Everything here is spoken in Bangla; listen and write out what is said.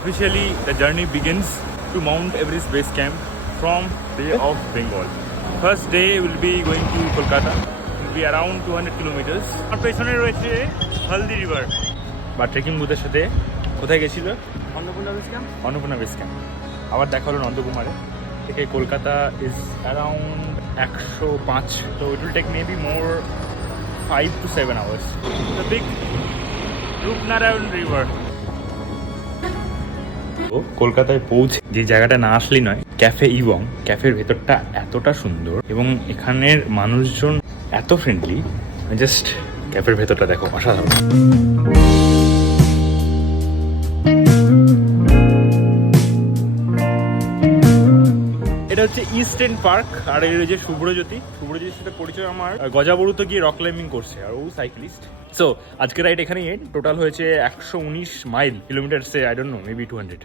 Officially, the journey begins to Mount Everest Base Camp from Bay of Bengal. First day will be going to Kolkata. It will be around 200 kilometers. আর পেছনে রয়েছে হলদি রিভার বা ট্রেকিং বুথের সাথে কোথায় গেছিল অন্নপূর্ণা বেস ক্যাম্প। আবার দেখা হলো নন্দকুমারে থেকে Kolkata is around 105, so it will take maybe more 5 to 7 hours. The big Rupnarayan river. কলকাতায় পৌঁছে যে জায়গাটা না আসলেই নয়, ক্যাফে ইবং। ক্যাফের ভেতরটা এতটা সুন্দর এবং এখানের মানুষজন এত ফ্রেন্ডলি, জাস্ট ক্যাফের ভেতরটা দেখো, অসাধারণ। এটা হচ্ছে ইস্ট এন্ড পার্ক, আর এই যে শুভ্রজ্যোতির সাথে পরিচয় আমার গজাবরুতে গিয়ে রক ক্লাইম্বিং করছে, আর ও সাইক্লিস্ট। সো আজকের রাইড এখানেই টোটাল হয়েছে 119 mile, kilometre say I don't know, maybe 200।